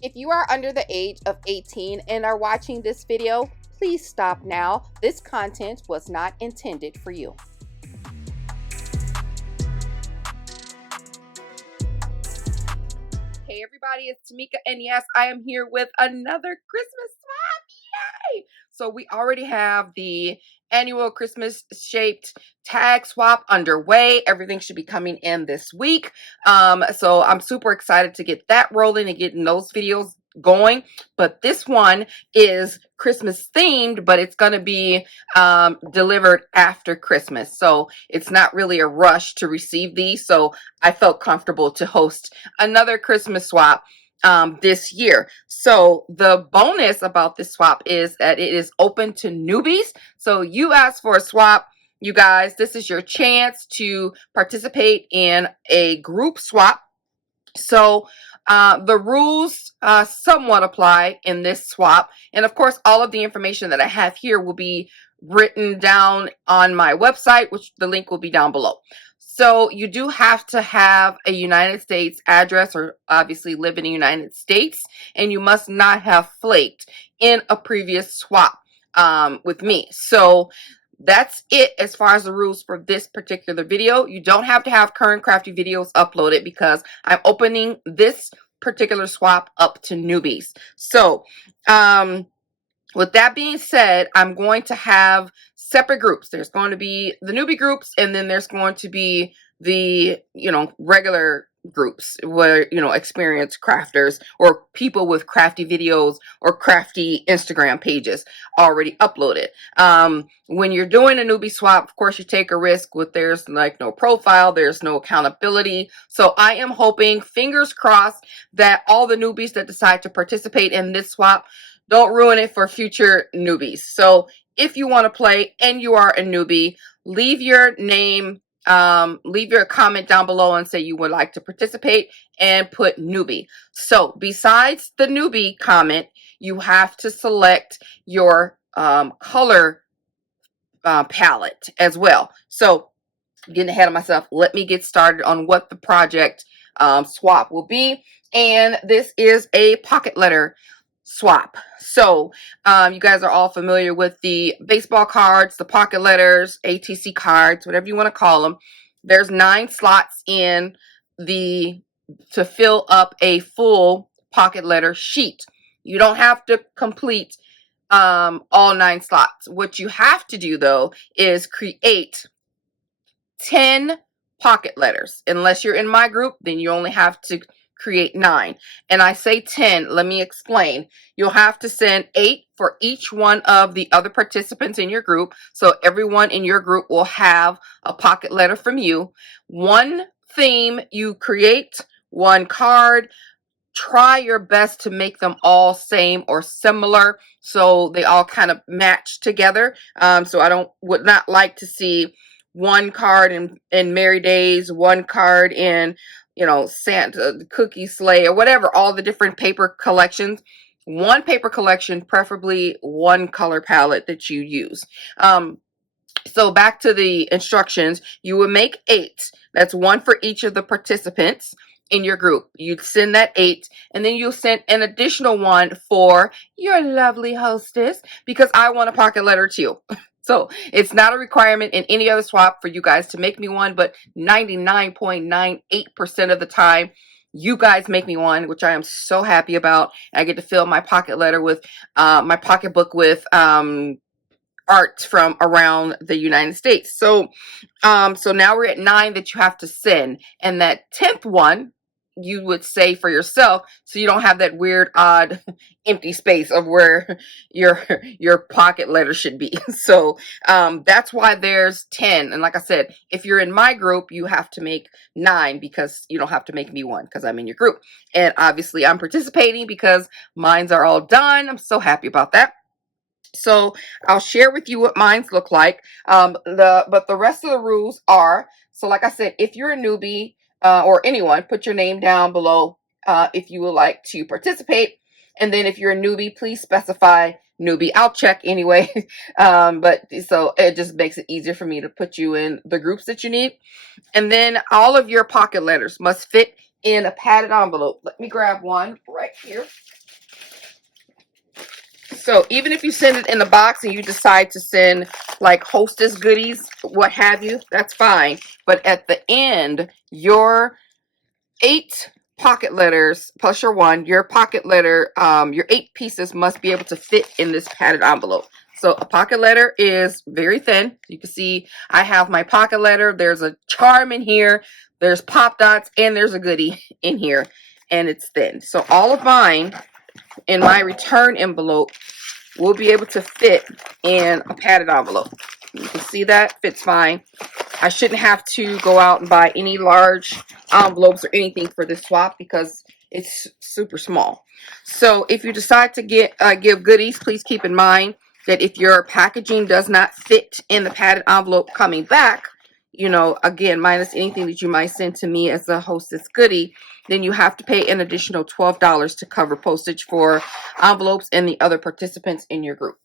If you are under the age of 18 and are watching this video, please stop now. This content was not intended for you. Hey everybody, it's TMIKA, and yes, I am here with another Christmas swap. Yay! So we already have the annual Christmas shaped tag swap underway. Everything should be coming in this week. So I'm super excited to get that rolling and getting those videos going. But this one is Christmas themed, but it's going to be delivered after Christmas. So it's not really a rush to receive these. So I felt comfortable to host another Christmas swap this year. So the bonus about this swap is that it is open to newbies. So you ask for a swap, you guys, this is your chance to participate in a group swap. So the rules somewhat apply in this swap. And of course, all of the information that I have here will be written down on my website, which the link will be down below. So you do have to have a United States address, or obviously live in the United States, and you must not have flaked in a previous swap with me. So that's it as far as the rules for this particular video. You don't have to have current crafty videos uploaded because I'm opening this particular swap up to newbies. So with that being said, I'm going to have separate groups. There's going to be the newbie groups, and then there's going to be the, regular groups where, experienced crafters or people with crafty videos or crafty Instagram pages already uploaded. When you're doing a newbie swap, of course, you take a risk with there's like no profile, there's no accountability. So I am hoping, fingers crossed, that all the newbies that decide to participate in this swap don't ruin it for future newbies. So if you want to play and you are a newbie, leave your name, leave your comment down below and say you would like to participate and put newbie. So besides the newbie comment, you have to select your color palette as well. So getting ahead of myself, let me get started on what the project swap will be. And this is a pocket letter swap. So you guys are all familiar with the baseball cards, the pocket letters, ATC cards, whatever you want to call them. There's 9 slots in to fill up a full pocket letter sheet. You don't have to complete all 9 slots. What you have to do though is create 10 pocket letters. Unless you're in my group, then you only have to create 9. And I say 10, let me explain. You'll have to send 8 for each one of the other participants in your group. So everyone in your group will have a pocket letter from you. 1 theme you create, 1 card. Try your best to make them all same or similar so they all kind of match together. So I would not like to see 1 card in Merry Days, 1 card in Santa, Cookie Sleigh, or whatever, all the different paper collections. 1 paper collection, preferably 1 color palette that you use. So back to the instructions, you will make 8. That's 1 for each of the participants in your group. You'd send that 8, and then you'll send an additional 1 for your lovely hostess, because I want a pocket letter too. So it's not a requirement in any other swap for you guys to make me one, but 99.98% of the time, you guys make me one, which I am so happy about. I get to fill my pocket letter with, my pocketbook with art from around the United States. So, so now we're at 9 that you have to send, and that 10th one you would say for yourself, so you don't have that weird, odd, empty space of where your pocket letter should be. So that's why there's 10. And like I said, if you're in my group, you have to make 9 because you don't have to make me one because I'm in your group. And obviously I'm participating because mines are all done. I'm so happy about that. So I'll share with you what mines look like. But the rest of the rules are, so like I said, if you're a newbie, or anyone, put your name down below if you would like to participate. And then if you're a newbie, please specify newbie. I'll check anyway. But so it just makes it easier for me to put you in the groups that you need. And then all of your pocket letters must fit in a padded envelope. Let me grab one right here. So even if you send it in a box and you decide to send like Hostess goodies, what have you, that's fine. But at the end, your 8 pocket letters plus your 1, your pocket letter, your 8 pieces must be able to fit in this padded envelope. So a pocket letter is very thin. You can see I have my pocket letter. There's a charm in here. There's pop dots and there's a goodie in here, and it's thin. So all of mine in my return envelope will be able to fit in a padded envelope. You can see that fits fine. I shouldn't have to go out and buy any large envelopes or anything for this swap because it's super small. So if you decide to give goodies, please keep in mind that if your packaging does not fit in the padded envelope coming back, you know, again, minus anything that you might send to me as a Hostess goodie, then you have to pay an additional $12 to cover postage for envelopes and the other participants in your group.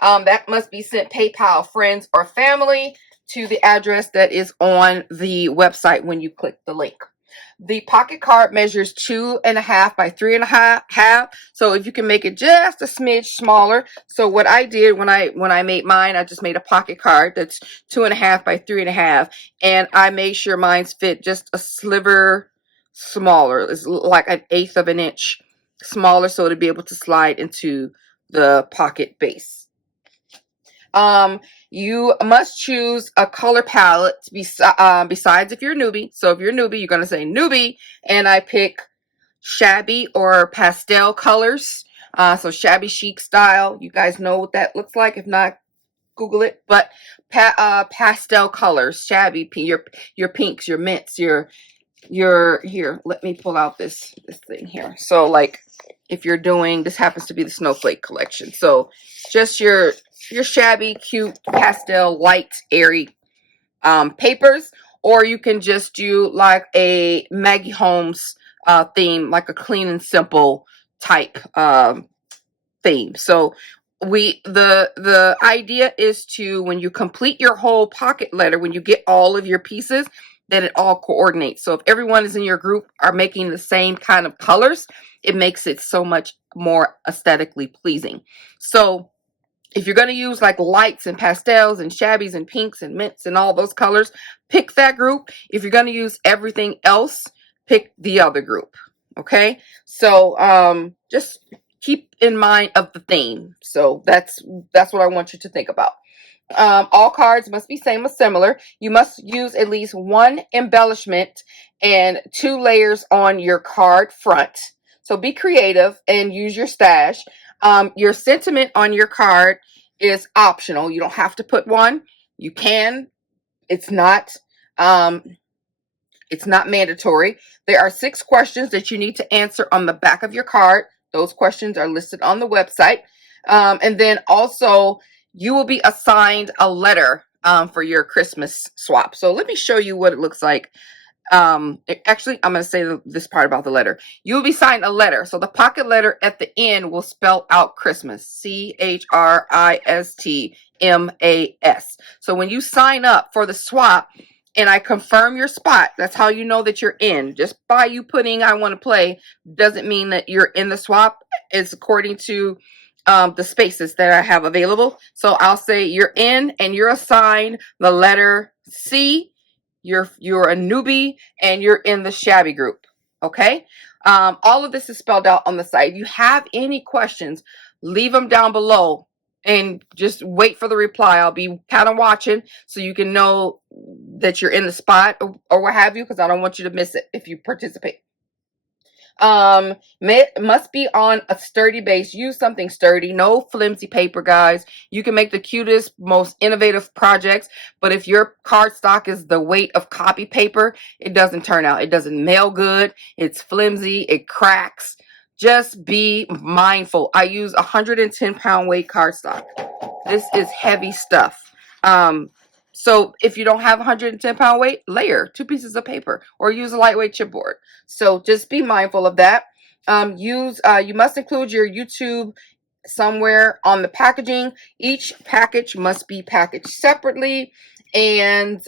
That must be sent PayPal, friends, or family to the address that is on the website when you click the link. The pocket card measures 2.5 by 3.5. So if you can make it just a smidge smaller. So what I did when I made mine, I just made a pocket card that's 2.5 by 3.5, and I made sure mine's fit just a sliver smaller. It's like 1/8 of an inch smaller, so it'll be able to slide into the pocket base. You must choose a color palette besides if you're a newbie. So if you're a newbie, you're going to say newbie, and I pick shabby or pastel colors. So shabby chic style. You guys know what that looks like. If not, Google it. But pastel colors, shabby, your pinks, your mints, your here. Let me pull out this thing here. So like if you're doing, this happens to be the snowflake collection. So just your shabby, cute, pastel, light, airy papers, or you can just do like a Maggie Holmes theme, like a clean and simple type theme. So the idea is to, when you complete your whole pocket letter, when you get all of your pieces, then it all coordinates. So if everyone is in your group are making the same kind of colors, it makes it so much more aesthetically pleasing. So if you're going to use like lights and pastels and shabbies and pinks and mints and all those colors, pick that group. If you're going to use everything else, pick the other group. Okay? So just keep in mind of the theme. So that's what I want you to think about. All cards must be same or similar. You must use at least 1 embellishment and 2 layers on your card front. So be creative and use your stash. Your sentiment on your card is optional. You don't have to put one. You can. It's not mandatory. There are 6 questions that you need to answer on the back of your card. Those questions are listed on the website. And then also you will be assigned a letter for your Christmas swap. So let me show you what it looks like. Actually, I'm going to say this part about the letter. You will be signed a letter. So the pocket letter at the end will spell out Christmas. CHRISTMAS. So when you sign up for the swap and I confirm your spot, that's how you know that you're in. Just by you putting I want to play doesn't mean that you're in the swap. It's according to the spaces that I have available. So I'll say you're in and you're assigned the letter C. You're a newbie and you're in the shabby group. Okay? All of this is spelled out on the site. If you have any questions, leave them down below and just wait for the reply. I'll be kind of watching so you can know that you're in the spot or what have you, because I don't want you to miss it if you participate. Must be on a sturdy base. Use something sturdy. No flimsy paper, guys. You can make the cutest, most innovative projects, but if your cardstock is the weight of copy paper, it doesn't turn out. It doesn't mail good. It's flimsy. It cracks. Just be mindful. I use 110-pound weight cardstock. This is heavy stuff. So if you don't have 110-pound weight, layer 2 pieces of paper or use a lightweight chipboard. So just be mindful of that. You must include your YouTube somewhere on the packaging. Each package must be packaged separately And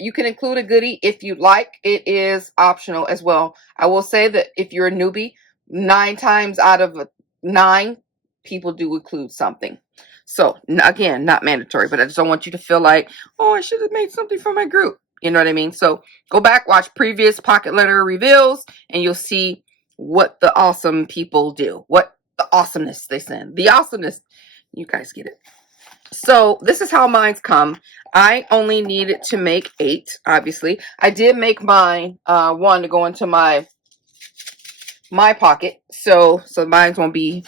you can include a goodie if you'd like. It is optional as well. I will say that if you're a newbie, 9 times out of 9 people do include something. So again, not mandatory, but I just don't want you to feel like, oh, I should have made something for my group. You know what I mean? So go back, watch previous pocket letter reveals, and you'll see what the awesome people do, what the awesomeness they send. The awesomeness, you guys get it. So this is how mine's come. I only needed to make 8, obviously. I did make mine one to go into my pocket. So mine won't be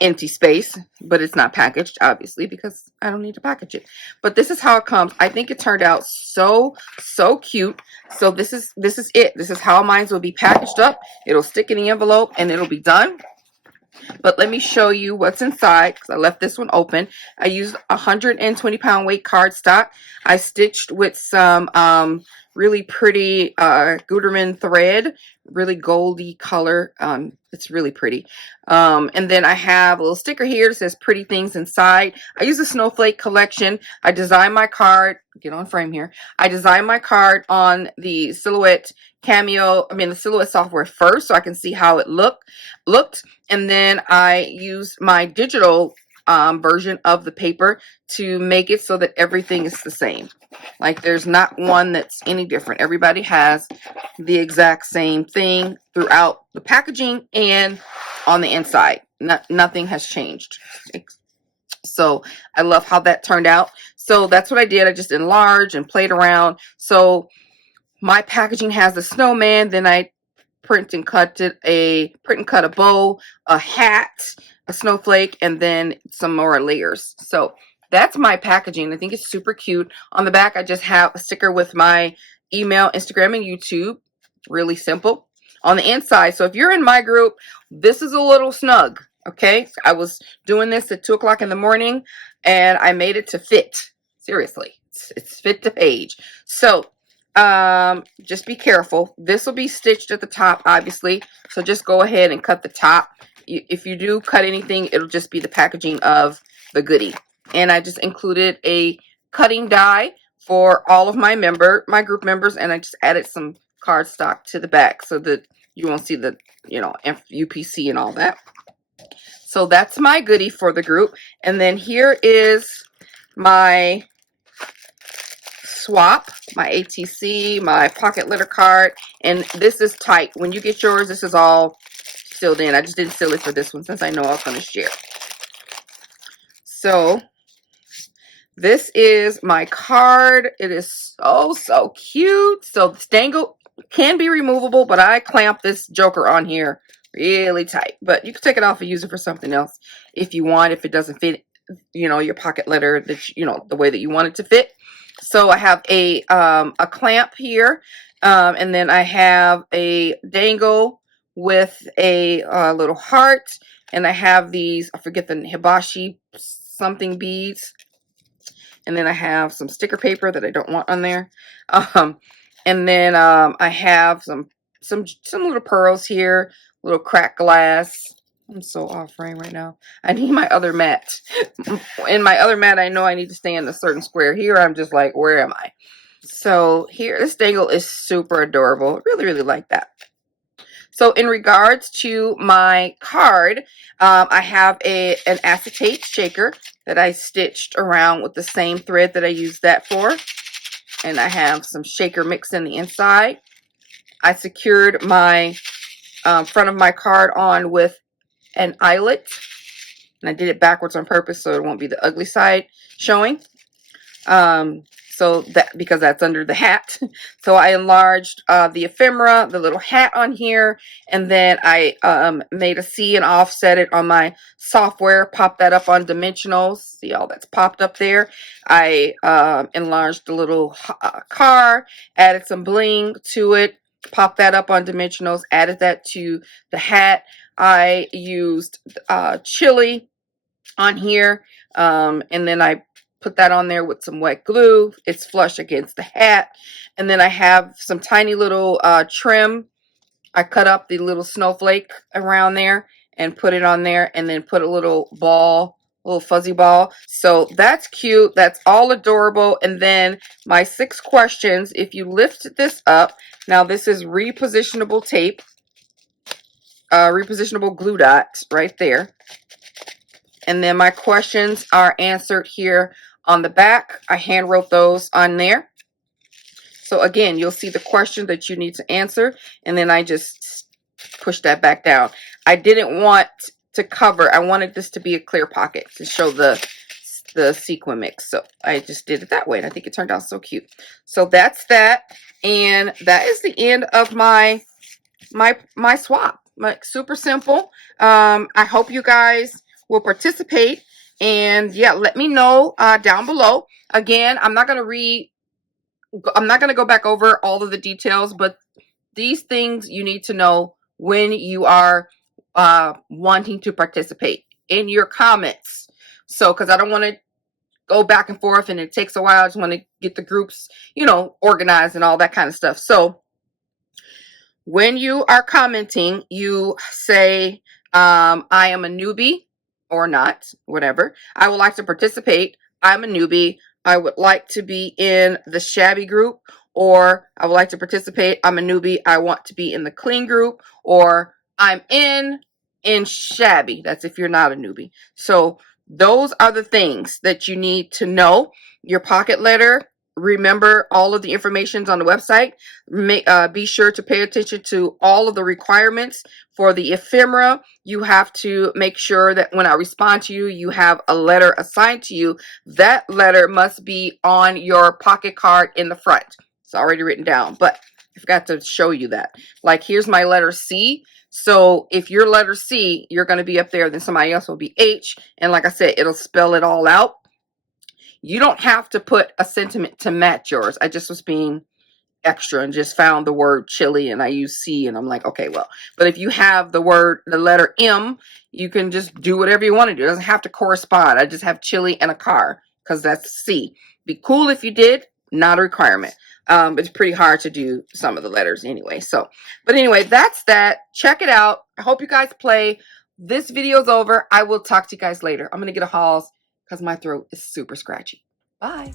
empty space, but it's not packaged, obviously, because I don't need to package it. But this is how it comes. I think it turned out so cute. So this is it. This is how mine will be packaged up. It'll stick in the envelope and it'll be done. But let me show you what's inside, because I left this one open. I used 120-pound weight cardstock. I stitched with some really pretty Gutermann thread, really goldy color. It's really pretty. And then I have a little sticker here that says pretty things inside. I use a snowflake collection. I designed my card, get on frame here. I designed my card on the Silhouette the Silhouette software first, so I can see how it looked. And then I used my digital version of the paper to make it so that everything is the same. Like there's not one that's any different. Everybody has the exact same thing throughout the packaging and on the inside. Nothing has changed. So I love how that turned out. So that's what I did. I just enlarged and played around. So my packaging has a snowman. Then I print and cut a bow, a hat, a snowflake, and then some more layers. So that's my packaging. I think it's super cute. On the back, I just have a sticker with my email, Instagram, and YouTube. Really simple. On the inside, so if you're in my group, this is a little snug. Okay, I was doing this at 2 o'clock in the morning, and I made it to fit. Seriously, it's fit to page. So just be careful. This will be stitched at the top, obviously, so just go ahead and cut the top. If you do cut anything, it'll just be the packaging of the goodie. And I just included a cutting die for all of my group members, and I just added some cardstock to the back so that you won't see the UPC and all that. So that's my goodie for the group. And then here is my swap, my ATC, my pocket letter card, and this is tight. When you get yours, this is all sealed in. I just didn't seal it for this one since I know I was going to share. So this is my card. It is so cute. So the dangle can be removable, but I clamp this joker on here really tight. But you can take it off and use it for something else if you want, if it doesn't fit, your pocket letter that the way that you want it to fit. So I have a clamp here, and then I have a dangle with a little heart, and I have these, I forget the hibachi something beads, and then I have some sticker paper that I don't want on there, and then I have some little pearls here, little cracked glass. I'm so off frame right now. I need my other mat. In my other mat, I know I need to stay in a certain square. Here, I'm just like, where am I? So here, this dangle is super adorable. Really, really like that. So in regards to my card, I have an acetate shaker that I stitched around with the same thread that I used that for. And I have some shaker mix in the inside. I secured my front of my card on with an eyelet, and I did it backwards on purpose so it won't be the ugly side showing. So that, because that's under the hat. So I enlarged the ephemera, the little hat on here, and then I made a C and offset it on my software, popped that up on dimensionals. See all that's popped up there. I enlarged the little car, added some bling to it, popped that up on dimensionals, added that to the hat. I used chili on here, and then I put that on there with some wet glue. It's flush against the hat. And then I have some tiny little trim. I cut up the little snowflake around there and put it on there, and then put a little ball little fuzzy ball. So that's cute. That's all adorable. And then my 6 questions, if you lift this up, now this is repositionable tape, repositionable glue dots right there. And then my questions are answered here on the back. I hand wrote those on there. So again, you'll see the question that you need to answer, and then I just push that back down. I didn't want to cover, I wanted this to be a clear pocket to show the sequin mix. So I just did it that way, and I think it turned out so cute. So that's that, and that is the end of my swap. Like, super simple. I hope you guys will participate, and yeah, let me know down below. Again, I'm not going to go back over all of the details, but these things you need to know when you are wanting to participate in your comments. So, because I don't want to go back and forth and it takes a while. I just want to get the groups, you know, organized and all that kind of stuff. So, when you are commenting, you say, I am a newbie or not, whatever. I would like to participate. I'm a newbie. I would like to be in the shabby group, or I would like to participate. I'm a newbie. I want to be in the clean group, or I'm in shabby. That's if you're not a newbie. So those are the things that you need to know. Your pocket letter. Remember all of the information's on the website. Be sure to pay attention to all of the requirements. For the ephemera, you have to make sure that when I respond to you, you have a letter assigned to you. That letter must be on your pocket card in the front. It's already written down, but I forgot to show you that. Like, here's my letter C. So if your letter C, you're going to be up there, then somebody else will be H. And like I said, it'll spell it all out. You don't have to put a sentiment to match yours. I just was being extra and just found the word chili and I use C and I'm like, okay, well, but if you have the letter M, you can just do whatever you want to do. It doesn't have to correspond. I just have chili and a car because that's C. Be cool if you did, not a requirement. It's pretty hard to do some of the letters anyway. So, but anyway, that's that. Check it out. I hope you guys play. This video's over. I will talk to you guys later. I'm going to get a Halls because my throat is super scratchy. Bye.